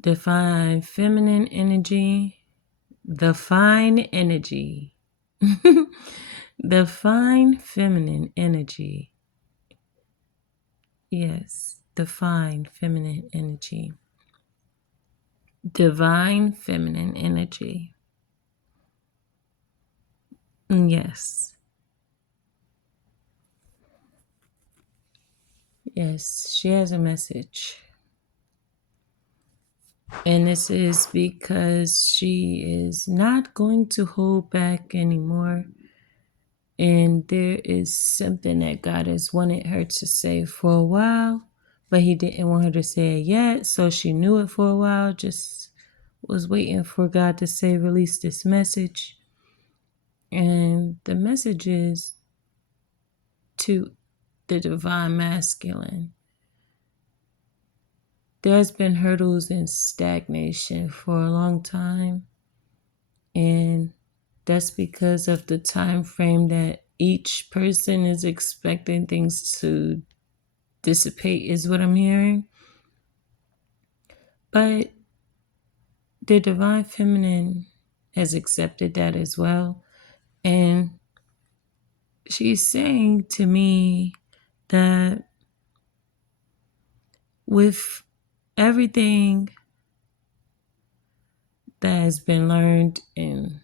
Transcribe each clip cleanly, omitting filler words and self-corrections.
Divine feminine energy. The fine energy. The fine feminine energy. Yes, the fine feminine energy. Divine feminine energy. Yes. Yes, she has a message. And this is because she is not going to hold back anymore. And there is something that God has wanted her to say for a while, but He didn't want her to say it yet. So she knew it for a while, just was waiting for God to say, release this message. And the message is to the divine masculine. There's been hurdles and stagnation for a long time. And that's because of the time frame that each person is expecting things to dissipate, is what I'm hearing. But the divine feminine has accepted that as well. And she's saying to me that with everything that has been learned and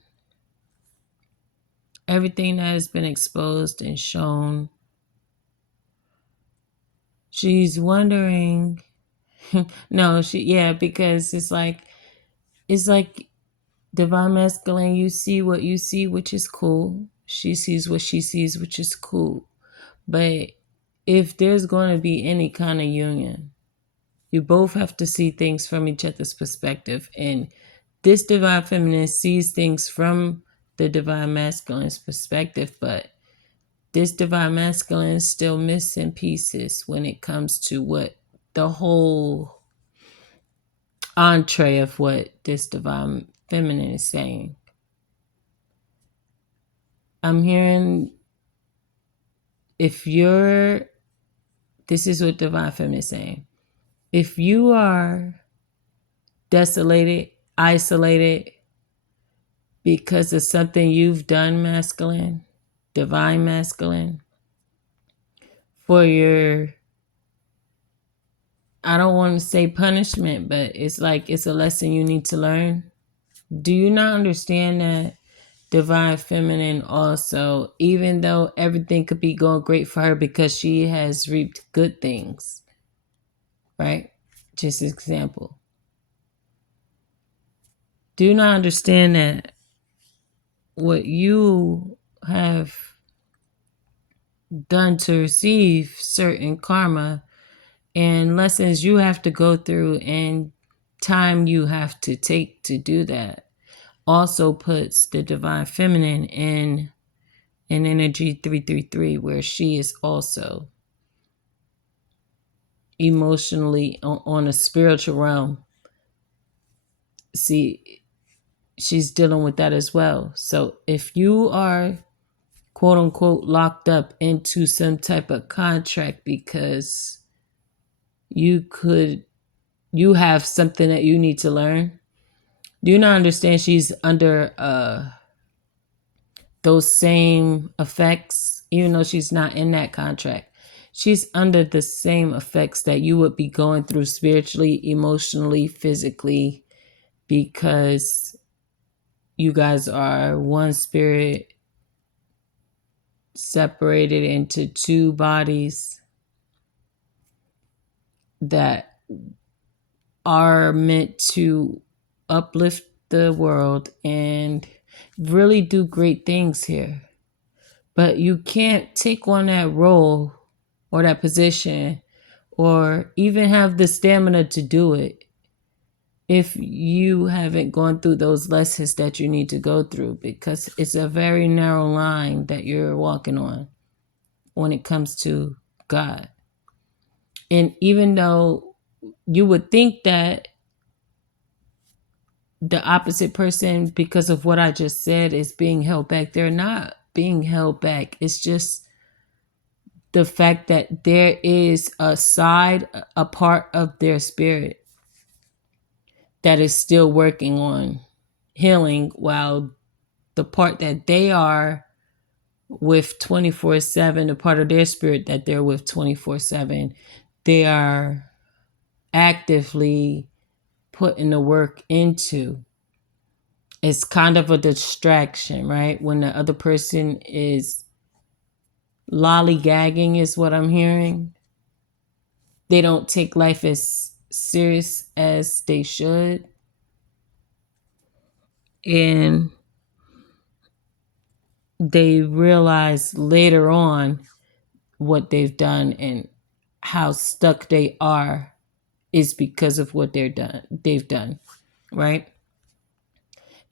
everything that has been exposed and shown, she's wondering because it's like divine masculine, you see what you see, which is cool. She sees what she sees, which is cool. But if there's going to be any kind of union, you both have to see things from each other's perspective. And this divine feminine sees things from the divine masculine's perspective, but this divine masculine is still missing pieces when it comes to what the whole entree of what this divine feminine is saying. I'm hearing this is what divine feminine is saying. If you are desolated, isolated because of something you've done, masculine, divine masculine, for your, I don't want to say punishment, but it's like it's a lesson you need to learn. Do you not understand that divine feminine also, even though everything could be going great for her because she has reaped good things, right? Just example. Do you not understand that what you have done to receive certain karma and lessons you have to go through and time you have to take to do that also puts the divine feminine in an energy 333 where she is also emotionally on a spiritual realm. See, she's dealing with that as well. So if you are quote unquote locked up into some type of contract because you have something that you need to learn, do you not understand she's under those same effects, even though she's not in that contract? She's under the same effects that you would be going through spiritually, emotionally, physically, because you guys are one spirit separated into two bodies that are meant to uplift the world and really do great things here. But you can't take on that role or that position or even have the stamina to do it if you haven't gone through those lessons that you need to go through, because it's a very narrow line that you're walking on when it comes to God. And even though you would think that the opposite person, because of what I just said, is being held back, they're not being held back. It's just the fact that there is a part of their spirit that is still working on healing, while the part that they are with 24/7, the part of their spirit that they're with 24/7, they are actively putting the work into. It's kind of a distraction, right? When the other person is lollygagging, is what I'm hearing. They don't take life as serious as they should. And they realize later on what they've done and how stuck they are is because of what they've done, right?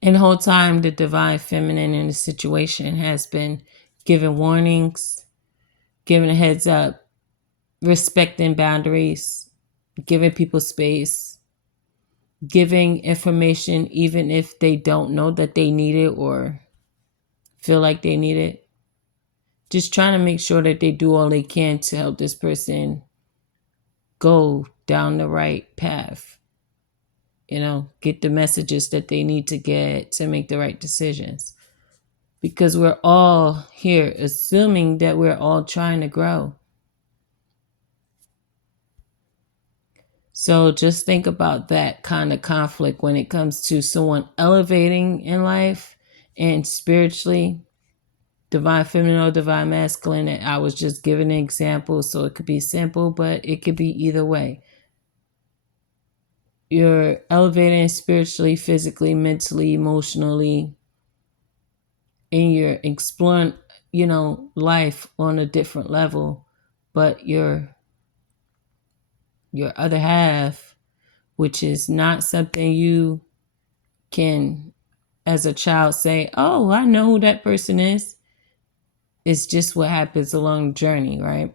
And the whole time the divine feminine in the situation has been giving warnings, giving a heads up, respecting boundaries, giving people space, giving information even if they don't know that they need it or feel like they need it. Just trying to make sure that they do all they can to help this person go down the right path. Get the messages that they need to get to make the right decisions. Because we're all here assuming that we're all trying to grow. So just think about that kind of conflict when it comes to someone elevating in life and spiritually, divine feminine or divine masculine. And I was just giving an example, so it could be simple, but it could be either way. You're elevating spiritually, physically, mentally, emotionally, and you're exploring, life on a different level. But your other half, which is not something you can, as a child, say, oh, I know who that person is. It's just what happens along the journey, right?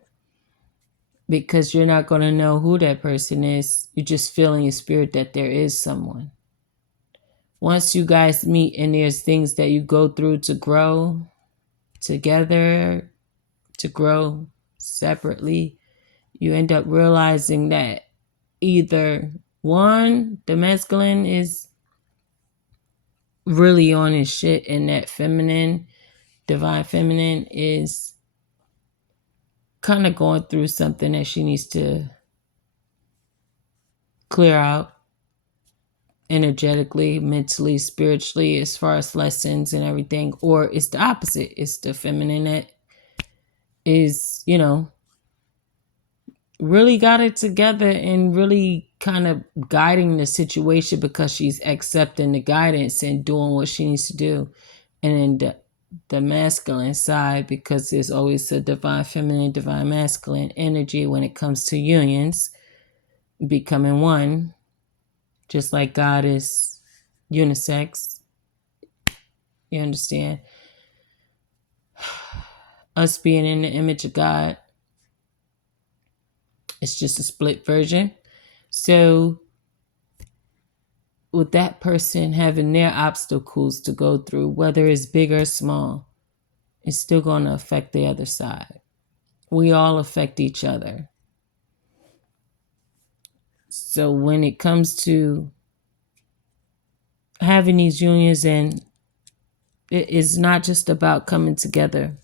Because you're not going to know who that person is. You just feel in your spirit that there is someone. Once you guys meet and there's things that you go through to grow together, to grow separately, you end up realizing that either one, the masculine is really on his shit, and that feminine, divine feminine, is kind of going through something that she needs to clear out energetically, mentally, spiritually, as far as lessons and everything. Or it's the opposite. It's the feminine that is, really got it together and really kind of guiding the situation because she's accepting the guidance and doing what she needs to do. And then the masculine side, because there's always a divine feminine, divine masculine energy when it comes to unions, becoming one, just like God is unisex. You understand? Us being in the image of God, it's just a split version. So with that person having their obstacles to go through, whether it's big or small, it's still going to affect the other side. We all affect each other. So when it comes to having these unions, and it's not just about coming together,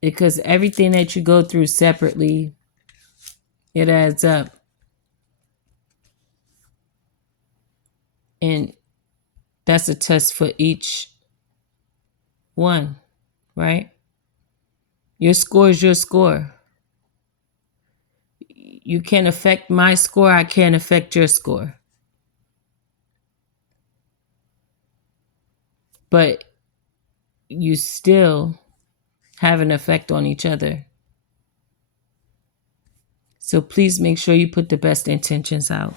because everything that you go through separately, it adds up. And that's a test for each one, right? Your score is your score. You can't affect my score. I can't affect your score. But you still have an effect on each other. So please make sure you put the best intentions out.